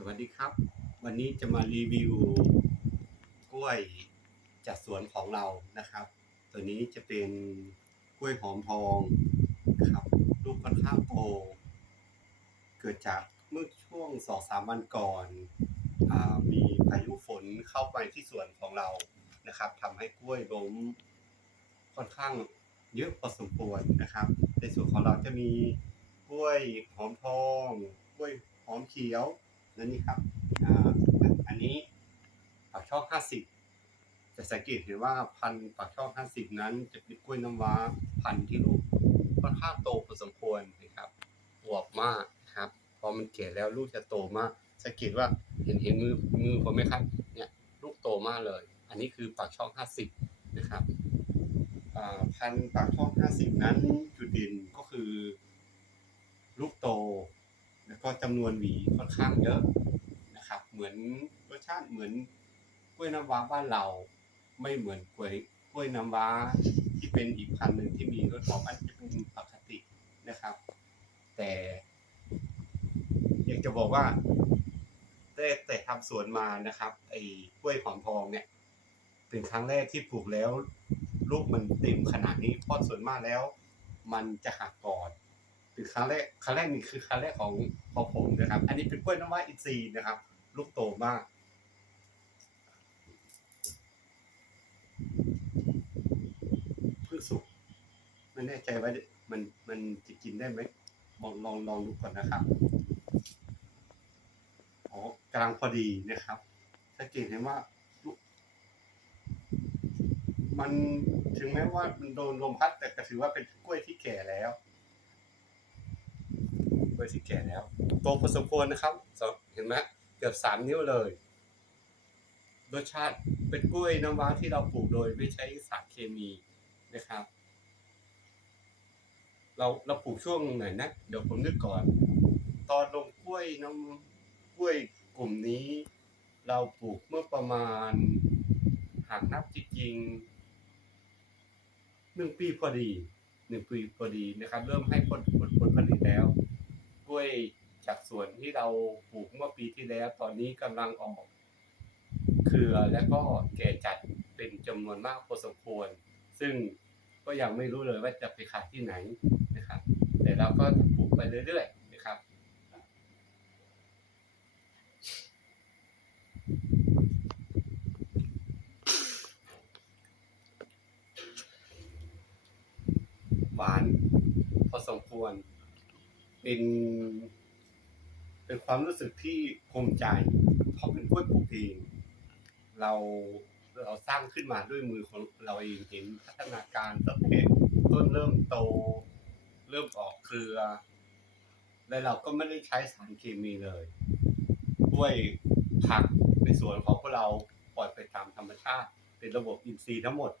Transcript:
สวัสดีครับ วันนี้จะมารีวิวกล้วยจากสวนของเรานะครับ ตัวนี้จะเป็นกล้วยหอมทองนะครับลูกค่อนข้างโตเกิดจากเมื่อช่วงสองสามวันก่อนอมีพายุฝนเข้าไปที่สวนของเรานะครับทำให้กล้วยล้มค่อนข้างเยอะพอสมควรนะครับ ในส่วนของเราจะมีกล้วยหอมทองกล้วยหอมเขียว และนี่ครับอ่าอันนี้ปากช่อง50จะสังเกตเห็นว่าพันธุ์ปากช่อง50นั้น จะเป็นกล้วยน้ำว้าพันธุ์ที่ลูกค่อนข้างโตพอสมควรนะครับอวบมากครับพอมันเก่แล้วลูกจะโตมากสังเกตว่าเห็นเห็นมือมือผมไหมครับเนี่ยลูกโตมากเลย อันนี้คือปากช่อง50นะครับอ่าพันปากช่อง50นั้นจุดเด่นก็คือ ลูกโต ก็จำนวนหวีค่อนข้างเยอะนะครับ เหมือนรสชาติเหมือนกล้วยน้ำว้าบ้านเราไม่เหมือนกล้วยกล้วยน้ำว้าที่เป็นอีกพันธุ์หนึ่งที่มีรสหอมอันจะเป็นปกตินะครับ แต่อยากจะบอกว่าแต่แต่ทำสวนมานะครับ ไอ้กล้วยหอมทองเนี่ย เป็นครั้งแรกที่ปลูกแล้ว ลูกมันเต็มขนาดนี้เพราะส่วนมากแล้ว มันจะหักก่อน คือครั้งแรกครั้งแรกนี่คือครั้งแรกของของผมนะครับ อันนี้เป็นกล้วยน้ำว้าอินทรีย์นะครับ ลูกโตมากเพิ่งสุกไม่แน่ใจว่ามันมันจะกินได้ไหมลองลองลองดูก่อนนะครับอ๋อกำลังพอดีนะครับสังเกตเห็นว่ามันถึงแม้ว่ามันโดนลมพัดแต่ก็ถือว่าเป็นกล้วยที่แก่แล้ว กล้วยที่แก่แล้วโตพอสมควรนะครับเห็นไหมเกือบสามนิ้วเลยรสชาติเป็นกล้วยน้ำว้าที่เราปลูกโดยไม่ใช้สารเคมีนะครับ เราเราปลูกช่วงไหนนะ เดี๋ยวผมนึกก่อน ตอนลงกล้วยน้ำกล้วยกลุ่มนี้ เราปลูกเมื่อประมาณหากนับจริงๆหนึ่งปีพอดีหนึ่งปีพอดีนะครับ เริ่มให้ผลผลผลผลิตแล้ว กล้วยจากสวนที่เราปลูกเมื่อปีที่แล้ว ตอนนี้กำลังออกเครือและก็แก่จัดเป็นจำนวนมากพอสมควร ซึ่งก็ยังไม่รู้เลยว่าจะไปขายที่ไหนนะครับแต่เราก็ปลูกไปเรื่อยๆนะครับหวานพอสมควร เป็นเป็นความรู้สึกที่ภูมิใจ เพราะเป็นกล้วยปลูกเองเราเราสร้างขึ้นมาด้วยมือของเราเองเห็นพัฒนาการตั้งแต่ต้นเริ่มโต เริ่มออกเครือ และเราก็ไม่ได้ใช้สารเคมีเลยด้วยผักในสวนของพวกเราปล่อยไปตามธรรมชาติ เป็นระบบอินทรีย์ทั้งหมด